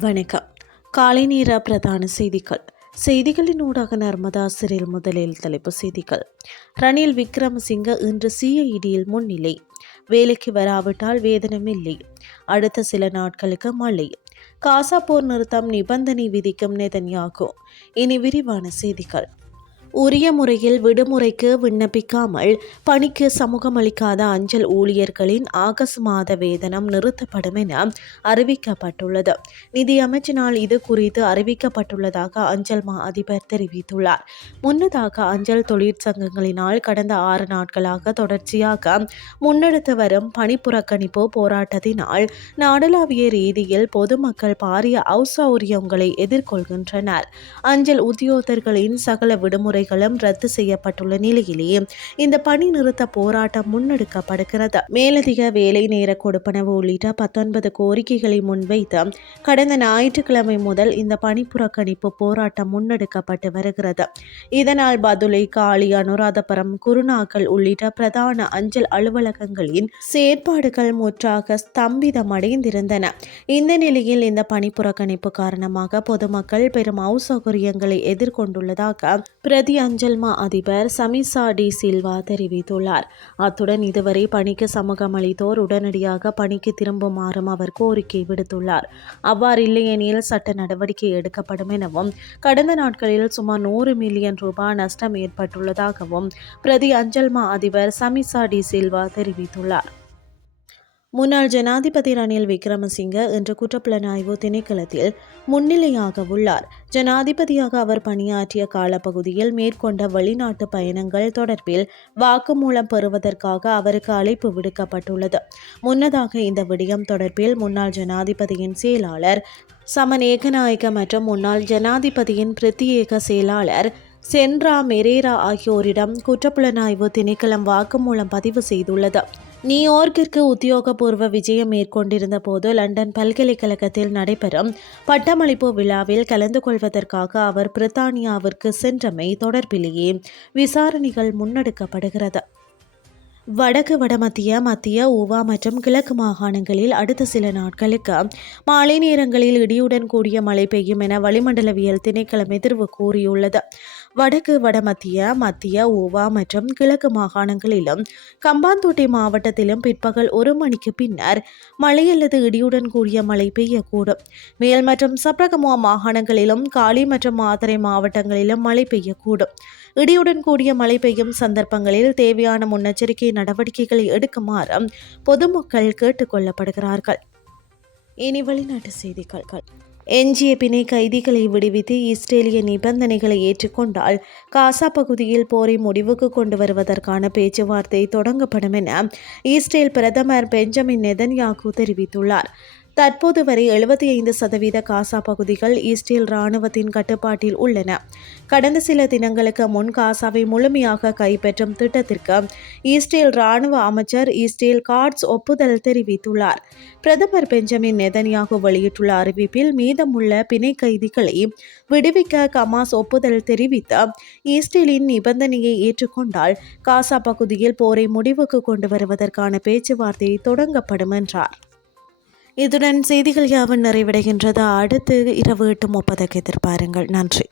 வணக்கம். காலை நேர பிரதான செய்திகள். செய்திகளின் ஊடாக நர்மதா சிறையில் முதலில் தலைப்பு செய்திகள். ரணில் விக்ரமசிங்க இன்று சிஐடியில் முன்னிலை. வேலைக்கு வராவிட்டால் வேதனமில்லை அடுத்த சில நாட்களுக்கு மழை. காசா போர் நிறுத்தம் நிபந்தனை விதிக்கும் நெதன்யாகு. இனி விரிவான செய்திகள். உரிய முறையில் விடுமுறைக்கு விண்ணப்பிக்காமல் பணிக்கு சமூகம் அளிக்காத அஞ்சல் ஊழியர்களின் ஆகஸ்ட் மாத வேதனம் நிறுத்தப்படும் என அறிவிக்கப்பட்டுள்ளது. நிதியமைச்சினால் இது குறித்து அறிவிக்கப்பட்டுள்ளதாக அஞ்சல் மா அதிபர் தெரிவித்துள்ளார். முன்னதாக அஞ்சல் தொழிற்சங்கங்களினால் கடந்த ஆறு நாட்களாக தொடர்ச்சியாக முன்னெடுத்து வரும் பணி புறக்கணிப்பு போராட்டத்தினால் நாடளாவிய ரீதியில் பொதுமக்கள் பாரிய அவுசௌரியங்களை எதிர்கொள்கின்றனர். அஞ்சல் உத்தியோகர்களின் சகல விடுமுறை சேவைகளும் ரத்து செய்யப்பட்டுள்ள நிலையிலேயே இந்த பணி நிறுத்த போராட்டம் முன்னெடுக்கப்படுகிறது. மேலதிக வேலை நேர கொடுப்பனவு உள்ளிட்ட பத்தொன்பது கோரிக்கைகளை முன்வைத்து கடந்த ஞாயிற்றுக்கிழமை முதல் இந்த பணி புறக்கணிப்பு போராட்டம் முன்னெடுக்கப்பட்டு வருகிறது. இதனால் பதுளை காளி அனுராதபுரம் குருநாகல் உள்ளிட்ட பிரதான அஞ்சல் அலுவலகங்களின் செயற்பாடுகள் முற்றாக ஸ்தம்பிதமடைந்திருந்தன. இந்த நிலையில் இந்த பணி புறக்கணிப்பு காரணமாக பொதுமக்கள் பெரும் அசௌகரியங்களை எதிர்கொண்டுள்ளதாக பிரதி பிரதி அஞ்சல் மா அதிபர் சமிசா டி சில்வா தெரிவித்துள்ளார். அத்துடன் இதுவரை பணிக்கு சமூகம் அளித்தோர் உடனடியாக பணிக்கு திரும்புமாறும் அவர் கோரிக்கை விடுத்துள்ளார். அவ்வாறு இல்லையெனில் சட்ட நடவடிக்கை எடுக்கப்படும் எனவும் கடந்த நாட்களில் சுமார் நூறு மில்லியன் ரூபாய் நஷ்டம் ஏற்பட்டுள்ளதாகவும் பிரதி அஞ்சல் மா அதிபர் சமிசா டி சில்வா தெரிவித்துள்ளார். முன்னாள் ஜனாதிபதி ரணில் விக்ரமசிங்க இன்று குற்றப்புலனாய்வு திணைக்களத்தில் முன்னிலையாக உள்ளார். ஜனாதிபதியாக அவர் பணியாற்றிய காலப்பகுதியில் மேற்கொண்ட வெளிநாட்டு பயணங்கள் தொடர்பில் வாக்குமூலம் பெறுவதற்காக அவருக்கு அழைப்பு விடுக்கப்பட்டுள்ளது. முன்னதாக இந்த விடயம் தொடர்பில் முன்னாள் ஜனாதிபதியின் செயலாளர் சமன் ஏகநாயக மற்றும் முன்னாள் ஜனாதிபதியின் பிரத்யேக செயலாளர் சென்ரா மெரேரா ஆகியோரிடம் குற்றப்புலனாய்வு திணைக்களம் வாக்குமூலம் பதிவு செய்துள்ளது. நியூயார்க்கிற்கு உத்தியோகபூர்வ விஜயம் மேற்கொண்டிருந்த போது லண்டன் பல்கலைக்கழகத்தில் நடைபெறும் பட்டமளிப்பு விழாவில் கலந்து கொள்வதற்காக அவர் பிரித்தானியாவிற்கு சென்றமை தொடர்பிலேயே விசாரணைகள் முன்னெடுக்கப்படுகிறது. வடக்கு வடமத்திய மத்திய ஊவா மற்றும் கிழக்கு மாகாணங்களில் அடுத்த சில நாட்களுக்கு மாலை நேரங்களில் இடியுடன் கூடிய மழை பெய்யும் என வளிமண்டலவியல் திணைக்களம் எதிர்வு கூறியுள்ளது. வடக்கு வடமத்திய மத்திய ஊவா மற்றும் கிழக்கு மாகாணங்களிலும் கம்பாந்தோட்டை மாவட்டத்திலும் பிற்பகல் ஒரு மணிக்கு பின்னர் மழை அல்லது இடியுடன் கூடிய மழை பெய்யக்கூடும். மேல் மற்றும் சப்ரகமுவா மாகாணங்களிலும் காலி மற்றும் மாத்தரை மாவட்டங்களிலும் மழை பெய்யக்கூடும். இடியுடன் கூடிய மழை பெய்யும் சந்தர்ப்பங்களில் தேவையான முன்னெச்சரிக்கை நடவடிக்கைகளை எடுக்குமாறு பொதுமக்கள் கேட்டுக்கொள்ளப்படுகிறார்கள். இனி வெளிநாட்டு செய்திகள். எஞ்சிய பிணை கைதிகளை விடுவித்து இஸ்ரேலிய நிபந்தனைகளை ஏற்றுக்கொண்டால் காசா பகுதியில் போரை முடிவுக்கு கொண்டு வருவதற்கான பேச்சுவார்த்தை தொடங்கப்படும் என இஸ்ரேல் பிரதமர் பெஞ்சமின் நெதன்யாகு தெரிவித்துள்ளார். தற்போது வரை எழுபத்தி ஐந்து சதவீத காசா பகுதிகள் இஸ்ரேல் இராணுவத்தின் கட்டுப்பாட்டில் உள்ளன. கடந்த சில தினங்களுக்கு முன் காசாவை முழுமையாக கைப்பற்றும் திட்டத்திற்கு இஸ்ரேல் இராணுவ அமைச்சர் இஸ்ரேல் கார்ட்ஸ் ஒப்புதல் தெரிவித்துள்ளார். பிரதமர் பெஞ்சமின் நெதன்யாகு வெளியிட்டுள்ள அறிவிப்பில் மீதமுள்ள பிணை கைதிகளை விடுவிக்க கமாஸ் ஒப்புதல் தெரிவித்த இஸ்ரேலின் நிபந்தனையை ஏற்றுக்கொண்டால் காசா பகுதியில் போரை முடிவுக்கு கொண்டு வருவதற்கான பேச்சுவார்த்தை தொடங்கப்படும் என்றார். இதுடன் செய்திகள் யாவும் நிறைவடைகின்றது. அடுத்து இரவு எட்டு முப்பதுக்கு எதிர்பாருங்கள். நன்றி.